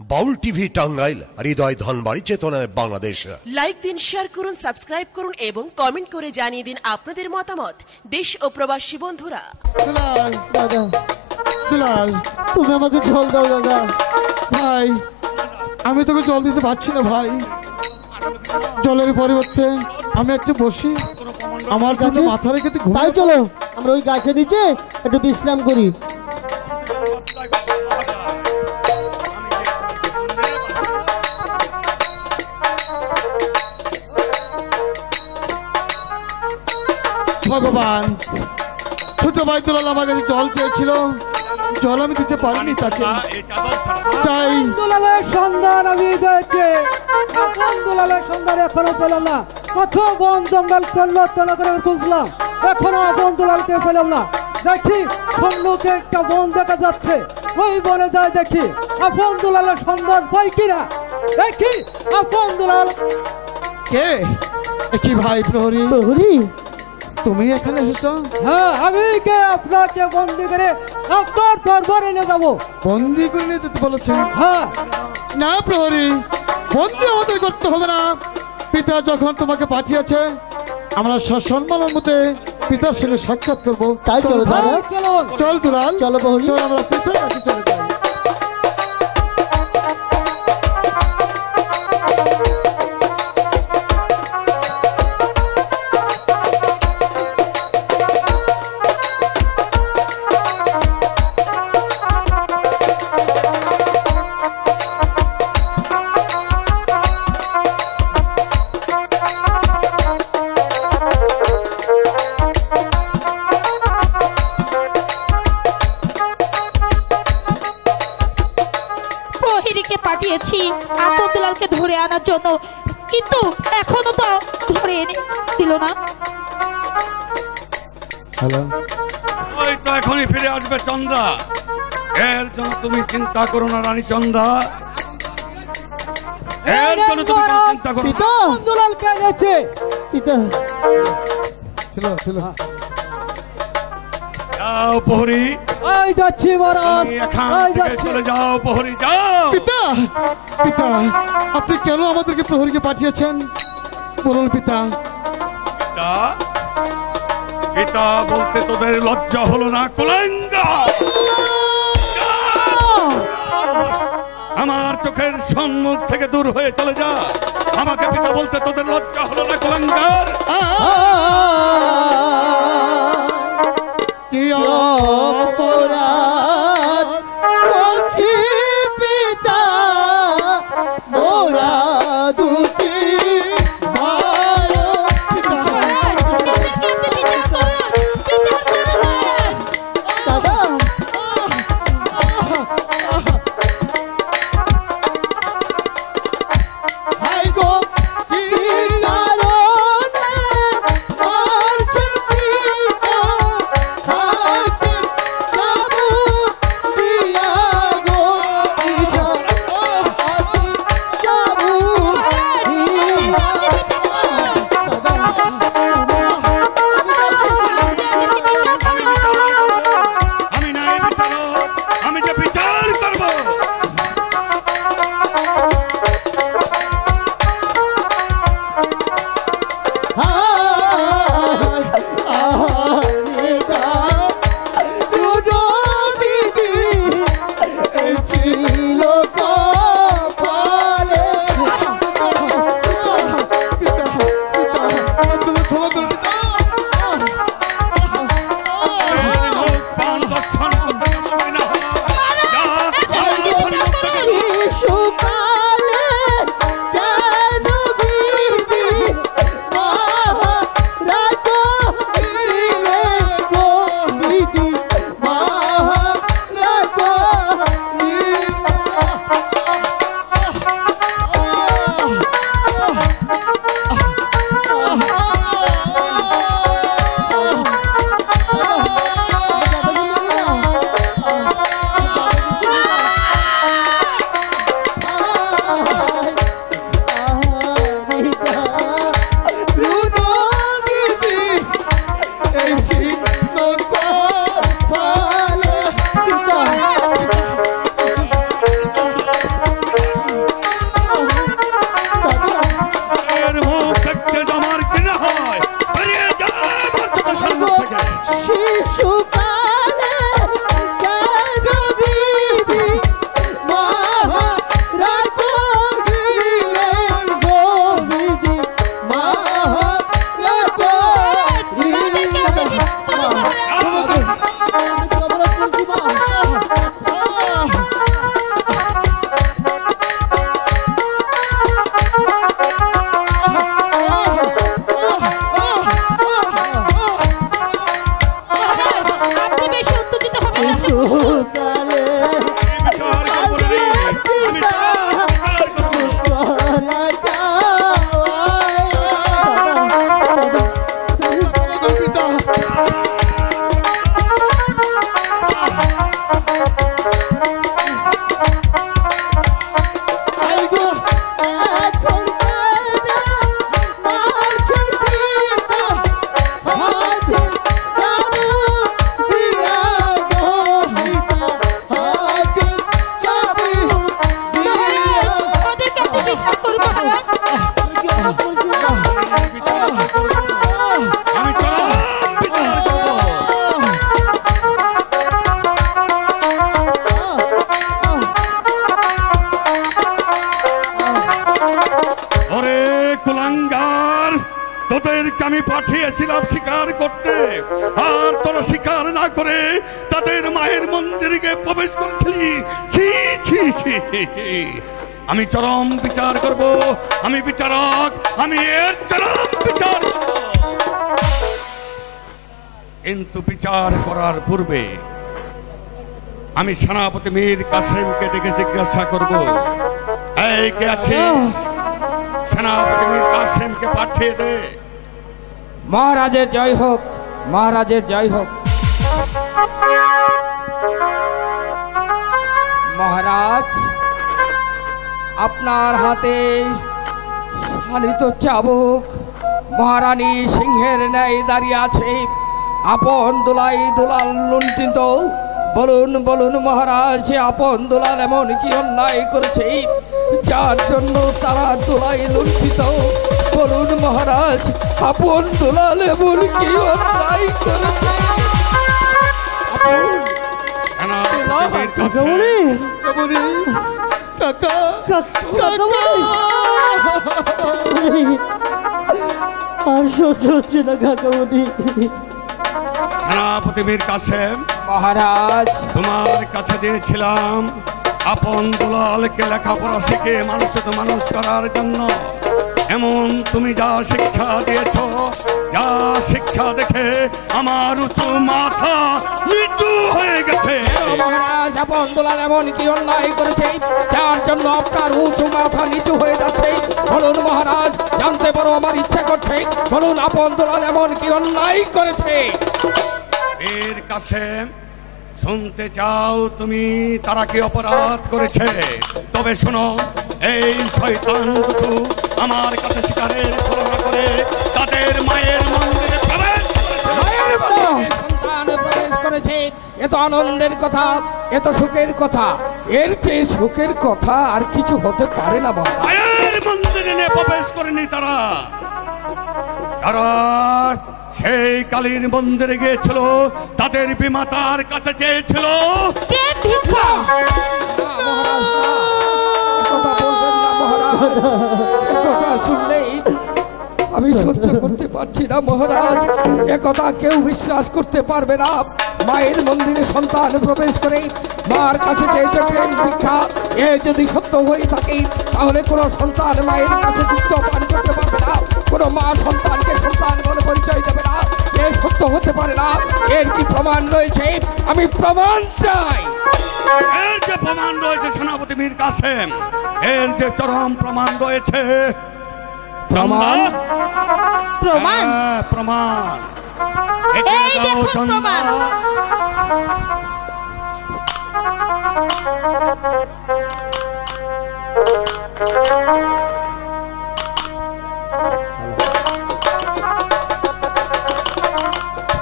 বাউল TV Tangail, হৃদয় ধনবাড়ি, চেতনায় Bangladesh. Like দিন, share করুন, সাবস্ক্রাইব করুন এবং কমেন্ট করে জানিয়ে দিন আপনাদের মতামত। দেশ ও প্রবাসী বন্ধুরা। দুলাল দাদা, দুলাল তুমি আমাকে জল দাও দাদা। ভাই আমি তোকে জল দিতে পারছি না ভাই, জলের পরিবর্তে আমি একটু বসি, আমার কাছে মাথা রেখে তুই ঘুমাই। চলো আমরা ওই গাছের নিচে একটু বিশ্রাম করি। ভগবান, ছোট ভাই দুলাল আমার কাছে জল চেয়েছিল, জল আমি দিতে পারিনি তাকে। চাই দুলালের সন্ধান আমি যাচ্ছি, এখন দুলালের সন্ধান এখনো পেলাম না। কত বন জঙ্গল তন্ন করে খুঁজলাম, এখনো বন দুলালকে পেলাম না। দেখি সম্মুখে একটা বন দেখা যাচ্ছে, ওই বনে যায় দেখি আপন দুলালের সন্ধান পাই কিনা। দেখি আপন দুলাল কে? কি ভাই প্রহরী? প্রহরী তুমি এখানে এসেছো? হ্যাঁ, আমি কে আপনাকে বন্দি করে আপনার দরবারে নিয়ে যাবো। বন্দি করে নিয়ে যেতে বলেছেন? হ্যাঁ। না প্রহরী, বন্দি আমাদের করতে হবে না। পিতা যখন তোমাকে পাঠিয়েছে আমরা সসম্মানের মতে পিতার সঙ্গে সাক্ষাৎ করবো। তাই চলো দাদা, চল দুলাল, চলো প্রহরী, চল আমরা পিতার কাছে চলে যাই। পাঠিয়েছি আপন দুলালকে ধরে আনার জন্য, কিন্তু এখনো তো ধরে এনে দিল না। হ্যালো, ওই তো এখনই ফিরে আসবে চন্দ্রা, এর জন্য তুমি চিন্তা করো না রানী চন্দ্রা, এর জন্য তুমি চিন্তা করো না। দুলালকে এনেছে পিতা। চলো চলো, যাও প্রহরী, আই যাচ্ছি মহারাজ, আই যাচ্ছি। চলে যাও প্রহরী, যাও। পিতা, পিতা আপনি কেন আমাদেরকে প্রহরীকে পাঠিয়েছেন বলুন পিতা। পিতা, পিতা বলতে তোদের লজ্জা হলো না? কুলাঙ্গা, আমার চোখের সম্মুখ থেকে দূর হয়ে চলে যা। আমাকে পিতা বলতে তোদের লজ্জা হলো না? কুলাঙ্গার, কি অপরাধ করছি পিতা, মোরা দুটি ভাই। দাদা হাই গো, কি কারণে মারছেন পিতা, হাতে তাদেরকে আমি পাঠিয়েছিলাম শিকার করতে, আর তোরা শিকার না করে তাদের মায়ের মন্দিরে প্রবেশ করেছিলি। ছি ছি ছি ছি ছি। আমি চরম বিচার করব, আমি বিচারক, আমি এর চরম বিচার করব। কিন্তু বিচার করার পূর্বে আমি সেনাপতি মীর কাসেমকে ডেকে জিজ্ঞাসা করব, এই কে আছিস? সেনাপতি মীর কাসেমকে পাঠিয়ে দে। মহারাজের জয় হোক, মহারাজের জয় হোক। মহারাজ, আপনার হাতে শানিত চাবুক মহারানী সিংহের ন্যায় দাঁড়িয়ে আছে। আপন দুলাই দুলাল লুণ্ঠিত। বলুন বলুন মহারাজ, আপন দুলাল এমন কি অন্যায় করেছে যার জন্য তারা দুলাই লুণ্ঠিত? বলুন মহারাজ, আপন দুলাল এমন কি অন্যায় করেছে? আর সহ্য হচ্ছে না কাকামণি। সেনাপতি মীর কাসেম, মহারাজ, তোমার কাছে দিয়েছিলাম আপন দুলালকে লেখাপড়া শিখে মানুষ করার জন্য। এমন তুমি যা শিক্ষা দিয়েছ, যা শিক্ষা দেখে আমার উঁচু মাথা নিচু হয়ে গেছে। মহারাজ, আপন দুলাল এমন কি অন্যায় করেছে যার জন্য আপনার উঁচু মাথা নিচু হয়ে যাচ্ছে? বলুন মহারাজ, জানতে পারো আমার ইচ্ছা করছে। বলুন আপন দুলাল এমন কি অন্যায় করেছে? এর কাছে শুনতে চাও তুমি তারা কি অপরাধ করেছে? তবে শোনো, এই শয়তান দুটো আমার কাছে শিকারের তুলনা করে তাদের মায়ের মন্দিরে সন্তান প্রবেশ করেছে। এত আনন্দের কথা, এত সুখের কথা, এর চেয়ে সুখের কথা আর কিছু হতে পারে না। মায়ের মন্দিরে নিয়ে প্রবেশ করেনি তারা। তারা সেই কালীর মন্দিরে গিয়েছিল, তাদের বিমাতার কাছে চেয়েছিল শুনলেই আমি সহ্য করতে পারছি না মহারাজ। একথা কেউ বিশ্বাস করতে পারবে না। মায়ের মন্দিরে সন্তান প্রবেশ করে মার কাছে চেয়েছে প্রেম ভিক্ষা। এ যদি সত্য হয়ে থাকে তাহলে কোনো সন্তান মায়ের কাছে দুগ্ধ পান করতে পারবে না, কোনো মা সন্তানকে সন্তান বলে পরিচয় দেবে না। এ সত্য হতে পারে না। এর কি প্রমাণ রয়েছে? আমি প্রমাণ চাই। এর যে প্রমাণ রয়েছে সেনাপতি মীর কাসেম, এর যে চরম প্রমাণ রয়েছে। প্রমাণ? প্রমাণ? হ্যাঁ, প্রমাণ। এই দেখুন প্রমাণ।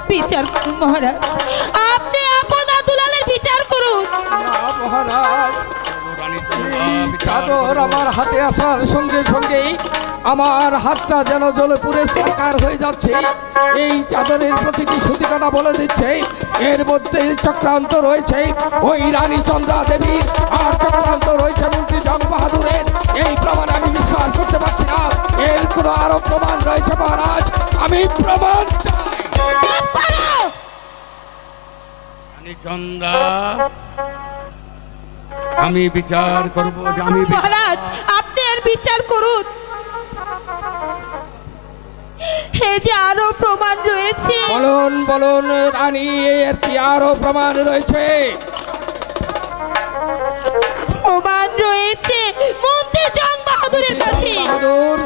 বিচার করুন মহারাজ, আপনি আপনার দুলালের বিচার করুন। মহারাজ, চাদর আমার হাতে আসার সঙ্গে সঙ্গেই আমার হাতটা যেন জ্বলে পুড়ে সাকার হয়ে যাচ্ছে। এই চাদরের প্রতিটি সুতিকাটা বলে দিচ্ছে এর মধ্যে চক্রান্ত রয়েছে ওই রানী চন্দ্রা দেবীর, আর চক্রান্ত রয়েছে মন্ত্রী জং বাহাদুরের। এই প্রমাণ আমি বিশ্বাস করতে পারছি না। এর কোনো আরো প্রমাণ রয়েছে মহারাজ, আমি প্রমাণ চাই। রানী চন্দ্রা, আমি বিচার করবো যে আমি মহারাজ আপনি এর বিচার করুন। হে যে আরো প্রমাণ রয়েছে। বলুন বলুন রানী, এর কি আরো প্রমাণ রয়েছে? প্রমাণ রয়েছে মন্ত্রী জং বাহাদুরের কাছে। বাহাদুর,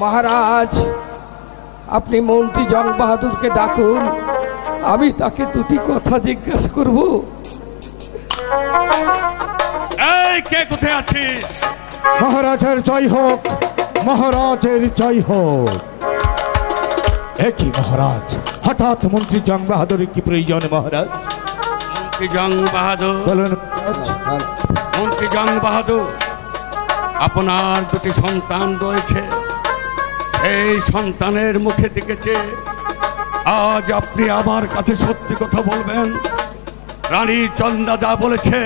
মহারাজ আপনি মন্ত্রী জং বাহাদুরকে ডাকুন, আমি তাকে দুটি কথা জিজ্ঞাসা করব। এই কে কোথায় আছিস? মহারাজের জয় হোক, মহারাজের জয় হোক। একই মহারাজ, হঠাৎ মন্ত্রী জং বাহাদুরের কি প্রয়োজন মহারাজ? মন্ত্রী জং বাহাদুর, বলুন। মন্ত্রী জং বাহাদুর, আপনার দুটি সন্তান রয়েছে। এই সন্তানের মুখে দেখেছে আজ আপনি আমার কাছে সত্যি কথা বলবেন। রানী চন্দ্রা যা বলেছে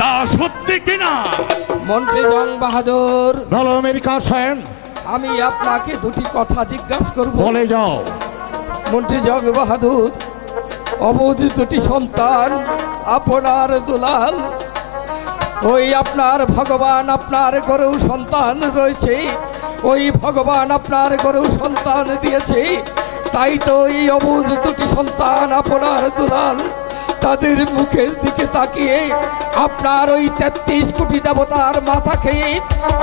তা সত্যি কিনা? মন্ত্রী জং বাহাদুর, বলো মীর কাসেম, আমি আপনাকে দুটি কথা জিজ্ঞাসা করব। বলে যাও। মন্ত্রী জং বাহাদুর, অবধি দুটি সন্তান আপনার দুলাল, ওই আপনার ভগবান আপনার গরু সন্তান রয়েছে, ওই ভগবান আপনার গরু সন্তান দিয়েছে, তাই তো এই অবুধ দুটি সন্তান আপনার দুলাল তাদের মুখের দিকে তাকিয়ে আপনার ওই 33 কোটি দেবতার মাথা খেয়ে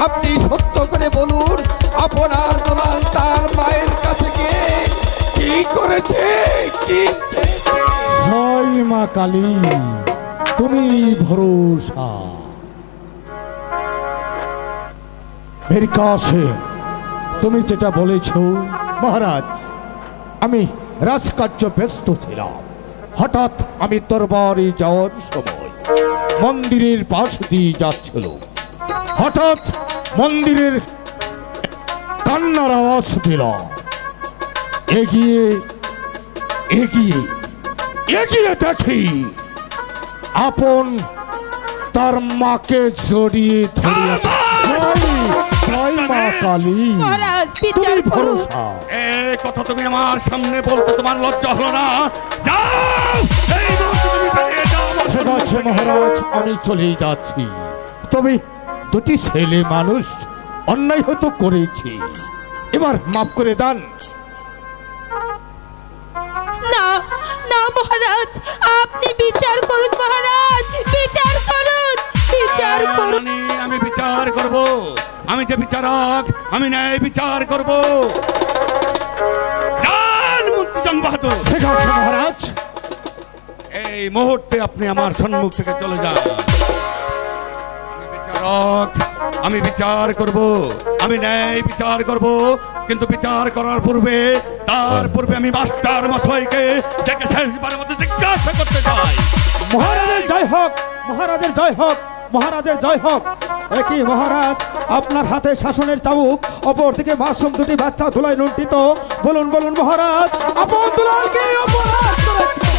আপনি সত্য করে বলুন, আপনার দুলাল তার মায়ের কাছে গিয়ে কি করেছে? কি জয় মা কালী, তুমি ভরসা। মেরিকাশে তুমি যেটা বলেছ মহারাজ, আমি রাজকার্য ব্যস্ত ছিলাম। হঠাৎ আমি দরবারে যাওয়ার সময় মন্দিরের পাশ দিয়ে যাচ্ছিল, হঠাৎ মন্দিরের কান্নার আওয়াজ পেলাম। এগিয়ে এগিয়ে এগিয়ে দেখি আপন তার মাকে জড়িয়ে ধরে মা কালী, বিচার করুন। এই কথা তুমি আমার সামনে বলতে তোমার লজ্জা হলো না? যাও, এই মুহূর্তে তুমি বেরিয়ে যাও। ঠিক আছে মহারাজ, আমি চলেই যাচ্ছি। তবে দুটি ছেলে মানুষ অন্যায় হয়তো করেছি, এবার মাফ করে দেন। না না মহারাজ, আপনি বিচার করুন মহারাজ, বিচার করুন, বিচার করুন। আমি বিচার করব, আমি যে বিচারক, আমি ন্যায় বিচার করব। মন্ত্রী জং বাহাদুর, ঠিক আছে মহারাজ, এই মুহূর্তে আপনি আমার সম্মুখ থেকে চলে যান। আমি বিচারক, আমি বিচার করব, আমি ন্যায় বিচার করব, কিন্তু বিচার করার পূর্বে তার পূর্বে আমি মাস্টার মশাইকে ডেকে শেষবারের মতো জিজ্ঞাসা করতে চাই। মহারাজের জয় হোক, মহারাজের জয় হোক, মহারাজের জয় হোক। একই মহারাজ, আপনার হাতে শাসনের চাবুক, অপরদিকে মাসুম দুটি বাচ্চা ধুলায় লুণ্ঠিত। বলুন বলুন মহারাজ, আপন দুলালকে অপরাধ করেছে।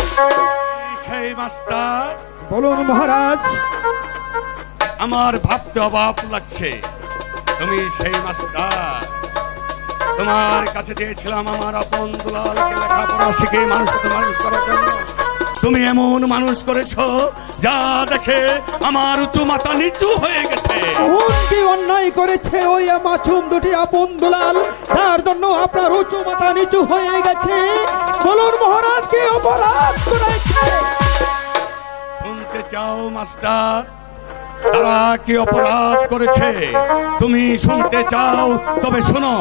সেই মাস্টার, বলুন মহারাজ। আমার ভাবতে অবাক লাগছে, তুমি সেই মাস্টার। তোমার কাছে দিয়েছিলাম আমার আপন দুলালকে লেখাপড়া শিখে মানুষকে মানুষ করার জন্য। তুমি এমন মানুষ করেছো যা দেখে আমার উঁচু মাথা নিচু হয়ে গেছে। কি অন্যায় করেছে ওই মাসুম দুটি আপন দুলাল, তার জন্য আপনার উঁচু মাথা নিচু হয়ে গেছে? বলুন মহারাজ, কি অপরাধ করেছে? শুনতে চাও মাস্টার, তারা কি অপরাধ করেছে? তুমি শুনতে চাও? তবে শোনো,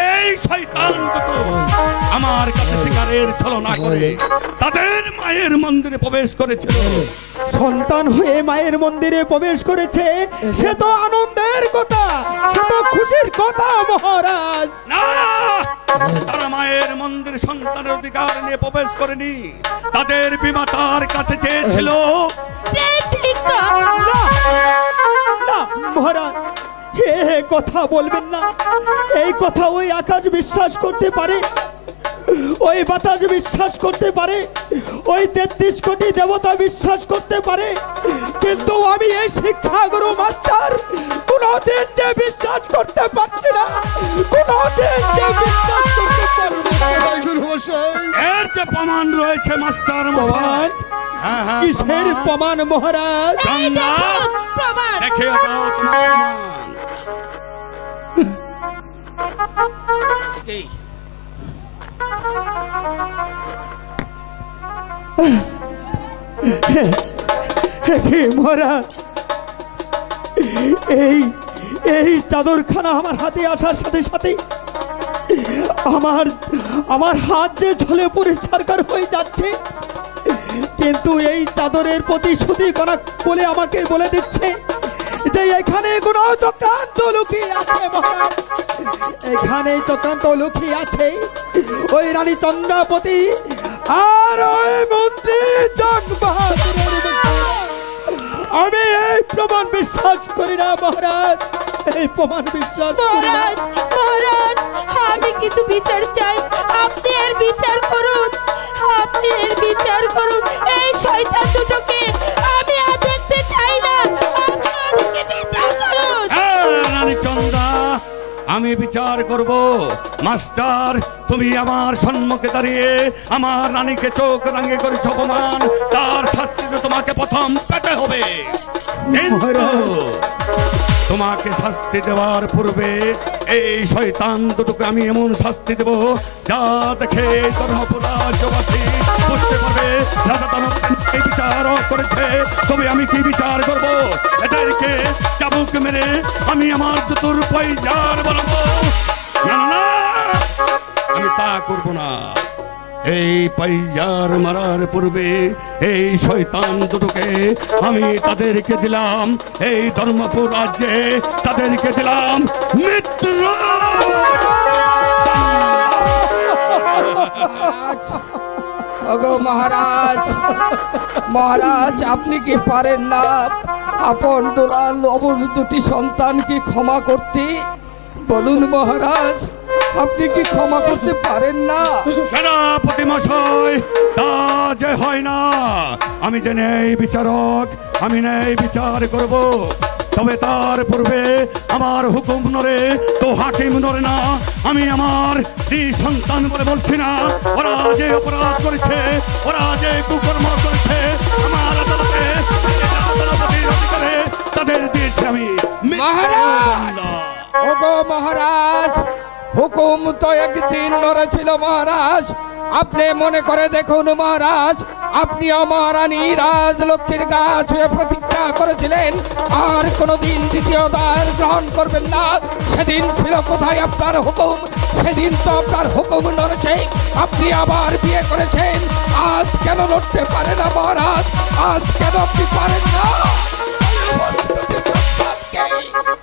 এই শয়তান দুটো আমার কাছে শিকারের ছলনা করে তাদের মায়ের মন্দিরে প্রবেশ করেছিল। সন্তান হয়ে মায়ের মন্দিরে প্রবেশ করেছে, সে তো আনন্দের কথা, সে তো খুশির কথা মহারাজ। না, তারা মায়ের মন্দিরে সন্তানের অধিকার নিয়ে প্রবেশ করেনি, তাদের বিমাতার কাছে চেয়েছিল। না মহারাজ, হে কথা বলবেন না। এই কথা ওই আকাশ বিশ্বাস করতে পারে, ওই বাতাস বিশ্বাস করতে পারে, ওই 33 কোটি দেবতা বিশ্বাস করতে পারে, কিন্তু আমি এই শিক্ষাগুরু মাস্টার কোনদিন যে বিশ্বাস করতে পারছি না, কোনদিন যে বিশ্বাস করতে পারছি না। এর যে প্রমাণ রয়েছে মাস্টার মশাই। কিসের প্রমাণ মহারাজ? দেখে যাও তোমার প্রমাণ। মহারাজ, এই চাদরখানা আমার হাতে আসার সাথে সাথে আমার হাত যে ঝলে পড়ে ছারকার হয়ে যাচ্ছে, কিন্তু এই চাদরের প্রতিশ্রুতি করা বলে আমাকে বলে দিচ্ছে যে এখানে কোনো চক্রান্ত লুকিয়ে আছে মহারাজ, এখানে চক্রান্ত লুকিয়ে আছে। ওই রানী চন্দ্রাবতী আর ওই মন্ত্রী জং বাহাদুরের। আমি এই প্রমাণ বিশ্বাস করি না মহারাজ, এই প্রমাণ বিশ্বাস করি না। মহারাজ, আমি কিন্তু বিচার চাই, আপনি এর বিচার করুন, আপনি এর বিচার করুন। এই শয়তান দুটোকে আমি আর দেখতে চাই না, আপনি ওদেরকে বিচার করুন। রানী চন্দ্রা, আমি বিচার করব। মাস্টার, তুমি আমার সম্মুখে দাঁড়িয়ে আমার রানীকে চোখ রাঙিয়ে করেছ অপমান, তার শাস্তি তোমাকে প্রথম পেতে হবে। কিন্তু তোমাকে শাস্তি দেওয়ার পূর্বে এই শয়তান দুটোকে আমি এমন শাস্তি দেব যা দেখে ধর্মপুর রাজ্যবাসী বুঝতে পারবে রাজা দানবকে এই বিচার করেছে, তবে আমি কি বিচার করব? এদেরকে চাবুক মেরে আমি আমার দুটোর পয়জার বানাবো। না না না, আমি তা করব না। এই পয়জার মারার পূর্বে এই শয়তান দুটোকে আমি তাদেরকে দিলাম, এই ধর্মপুর রাজ্যে তাদেরকে দিলাম মৃত্যু। ওগো মহারাজ, মহারাজ আপনি কি পারেন না আপন দুলাল অবুজ দুটি সন্তানকে ক্ষমা করতে? বলুন মহারাজ, আপনি কি ক্ষমা করতে পারেন না? সেনাপতি মশাই, তা যে হয় না। আমি যে ন্যায় বিচারক, আমি ন্যায় বিচার করব, তবে তার পূর্বে আমার হুকুম নড়ে তো হাকিম নড়ে না। আমি আমার দুই সন্তান বলে বলছি না, ওরা যে অপরাধ করেছে, ওরা যে কুকর্ম করেছে, আমার আদালতে তাদের দিয়েছি আমি মহারাজ। ওগো মহারাজ, হুকুম তো একদিন নড়েছিল মহারাজ। আপনি মনে করে দেখুন মহারাজ, আপনি আমার রানী রাজলক্ষ্মীর গাছ হয়ে প্রতিজ্ঞা করেছিলেন আর কোনোদিন দ্বিতীয় দ্বার গ্রহণ করবেন না। সেদিন ছিল কোথায় আপনার হুকুম? সেদিন তো আপনার হুকুম নড়েছে, আপনি আবার বিয়ে করেছেন। আজ কেন লড়তে পারে না মহারাজ? আজ কেন আপনি পারেন না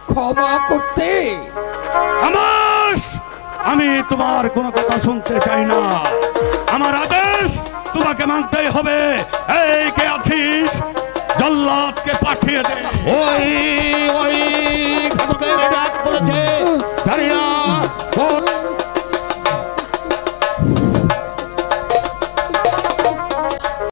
ক্ষমা করতে? আমি তোমার কোনো কথা শুনতে চাই না। আমার আদেশ তোমাকে মানতেই হবে। এই কে আছিস, জল্লাদকে পাঠিয়ে দে। ওই